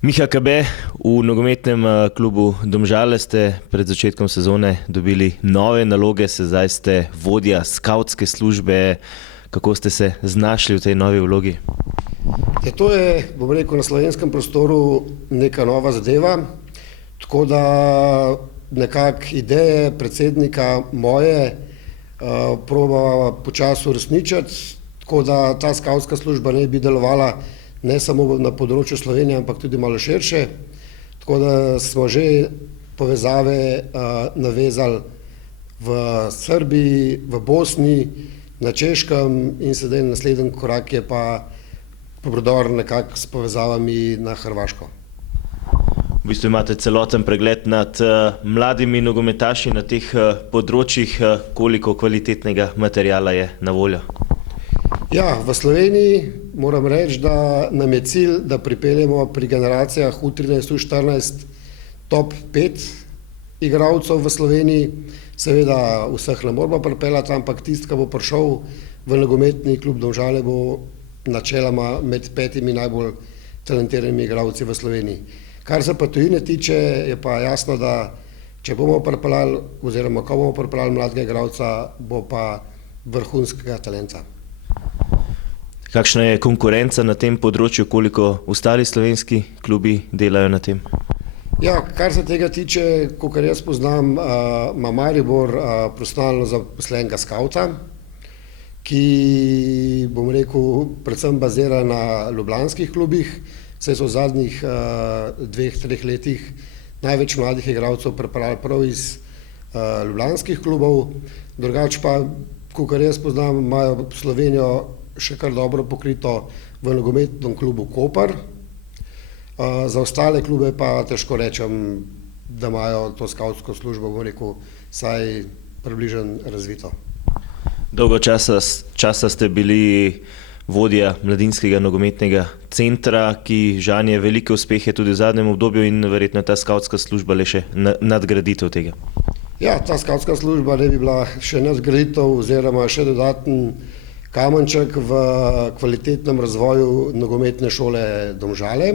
Miha Kabe, v nogometnem klubu Domžale ste pred začetkom sezone dobili nove naloge, zdaj ste vodja skavtske službe. Kako ste se znašli v tej novi vlogi? To je, bom rekel, na slovenskem prostoru neka nova zadeva, tako da nekako ideje predsednika moje proba počasi uresničiti, tako da ta skavtska služba ne bi delovala ne samo na področju Slovenije, ampak tudi malo širše. Tako da smo že povezave navezali v Srbiji, v Bosni, na Češkem in sedaj naslednji korak je pa prodor nekako s povezavami na Hrvaško. V bistvu imate celoten pregled nad mladimi nogometaši na teh področjih, koliko kvalitetnega materiala je na voljo? Ja, v Sloveniji moram reči, da nam je cilj, da pripeljemo pri generacijah U13, U14 top 5 igralcev v Sloveniji. Seveda vseh ne moramo pripeljati, ampak tisti, ki bo prišel v nogometni klub Domžale, bo načeloma med 5 najbolj talentiranimi igralci v Sloveniji. Kar se pa tujine tiče, je pa jasno, da če bomo pripeljali oziroma ko bomo pripeljali mladega igralca, bo pa vrhunskega talenta. Kakšna je konkurenca na tem področju, koliko ostali slovenski klubi delajo na tem? Ja, kar se tega tiče, kolikor jaz poznam, ima Maribor profesionalno zaposlenega skavta, ki, bom rekel, predvsem bazira na ljubljanskih klubih, saj so v zadnjih 2-3 letih največ mladih igralcev pripeljali prav iz ljubljanskih klubov. Drugače pa, kolikor jaz poznam, imajo Slovenijo še kar dobro pokrito v nogometnem klubu Koper. Za ostale klube pa težko rečem, da imajo to skavtsko službo, bom rekel, vsaj približno razvito. Dolgo časa ste bili vodja mladinskega nogometnega centra, ki žanje velike uspehe tudi v zadnjem obdobju in verjetno ta skavtska služba le še nadgraditev tega. Ja, ta skavtska služba ne bi bila še nadgraditev oziroma še dodaten kamenček v kvalitetnem razvoju nogometne šole Domžale.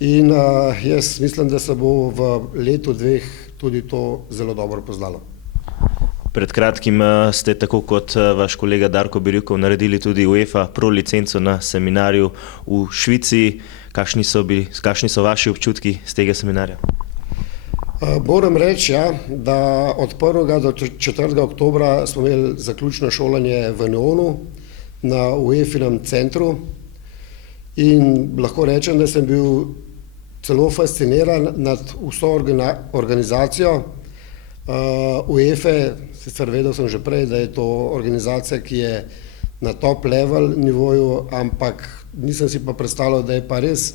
In jaz mislim, da se bo v letu, dveh tudi to zelo dobro poznalo. Pred kratkim ste, tako kot vaš kolega Darko Birjukov, naredili tudi UEFA Pro licenco na seminarju v Švici. Kakšni so vaši občutki z tega seminarja? Moram reči, ja, da od 1. do 4. oktobra smo imeli zaključno šolanje v Neonu na UEFA-inem centru in lahko rečem, da sem bil celo fasciniran nad vso organizacijo UEFA. Sicer vedel sem že prej, da je to organizacija, ki je na top level nivoju, ampak nisem si pa predstavljal, da je pa res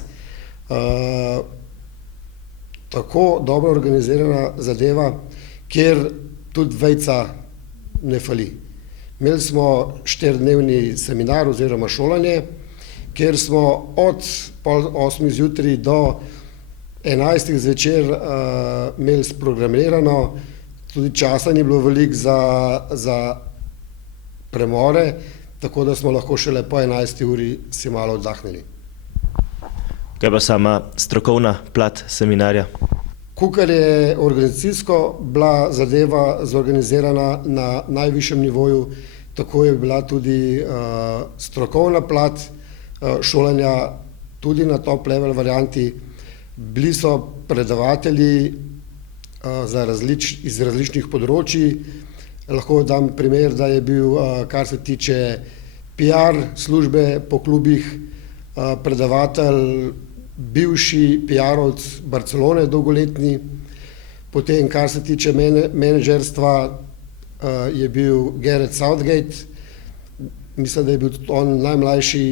tako dobro organizirana zadeva, kjer tudi vejca ne fali. Imeli smo 4-dnevni seminar oziroma šolanje, kjer smo od 7:30 zjutraj do 11 zvečer imeli sprogramirano, tudi časa ni bilo veliko za premore, tako da smo lahko šele po 11. uri si malo oddahnili. Kaj pa sama strokovna plat seminarja? Kakor je organizacijsko bila zadeva zorganizirana na najvišjem nivoju, tako je bila tudi strokovna plat šolanja tudi na top level varianti. Bili so predavatelji iz različnih področji. Lahko dam primer, da je bil, kar se tiče PR službe po klubih, predavatelj bivši PR-ovc Barcelone, dolgoletni. Potem, kar se tiče menedžerstva, je bil Gareth Southgate. Mislim, da je bil on najmlajši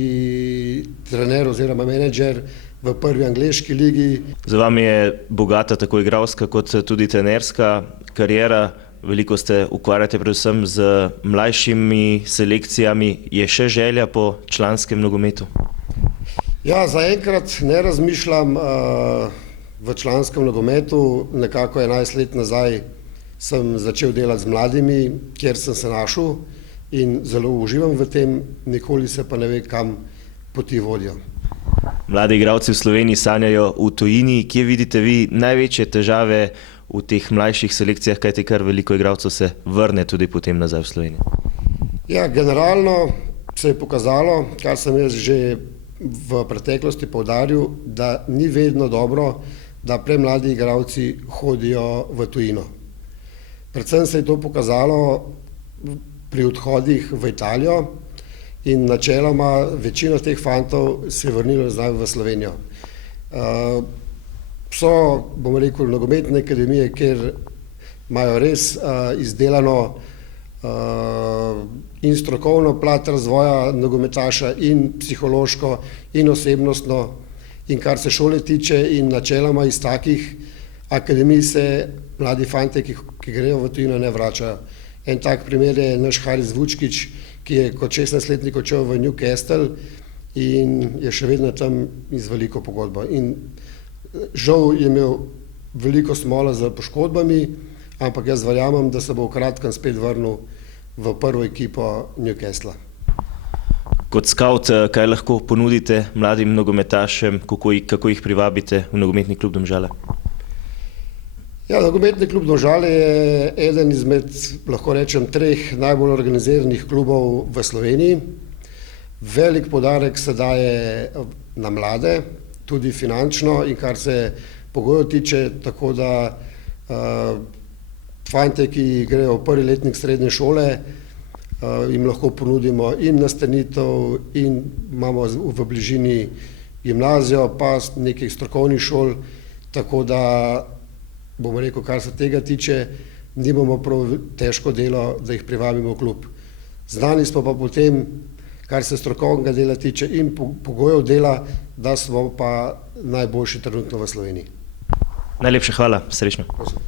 trener oziroma menedžer v prvi angleški ligi. Za vami je bogata tako igralska kot tudi trenerska kariera. Veliko se ukvarjate predvsem z mlajšimi selekcijami. Je še želja po članskem nogometu? Ja, zaenkrat ne razmišljam v članskem nogometu. Nekako 11 let nazaj sem začel delati z mladimi, kjer sem se našel in zelo uživam v tem, nikoli se pa ne ve, kam poti vodijo. Mladi igralci v Sloveniji sanjajo v tujini. Kje vidite vi največje težave v teh mlajših selekcijah, kajti kar veliko igralcev se vrne tudi potem nazaj v Slovenijo? Ja, generalno se je pokazalo, kar sem jaz že v preteklosti poudaril, da ni vedno dobro, da premladi igralci hodijo v tujino. Predvsem se je to pokazalo pri odhodih v Italijo in načeloma večino teh fantov se je vrnilo nazaj v Slovenijo. So, bomo rekel, nogometne akademije, kjer imajo res izdelano in strokovno plat razvoja nogometaša in psihološko in osebnostno, in kar se šole tiče, in načeloma iz takih akademij se mladi fante, ki grejo v tujino, ne vračajo. En tak primer je naš Haris Vučkič, ki je kot 16-letnik odšel v Newcastle in je še vedno tam z veliko pogodbo. In žal je imel veliko smola z poškodbami, ampak jaz verjamem, da se bo v kratkem spet vrnil v prvo ekipo Newcastle. Kot skavt, kaj lahko ponudite mladim nogometašem, kako jih privabite v nogometni klub Domžale? Ja, nogometni klub Domžale je eden izmed, lahko rečem, 3 najbolj organiziranih klubov v Sloveniji. Velik poudarek se daje na mlade, tudi finančno, in kar se pogojev tiče, tako da fante, ki grejo v prvi letnik srednje šole, jim lahko ponudimo in nastanitev, in imamo v bližini gimnazijo, pa nekih strokovnih šol, tako da, bomo rekel, kar se tega tiče, nimamo prav težko delo, da jih privabimo v klub. Znani smo pa potem, kar se strokovnega dela tiče in pogojev dela, da smo pa najboljši trenutno v Sloveniji. Najlepša hvala, srečno. Prosim.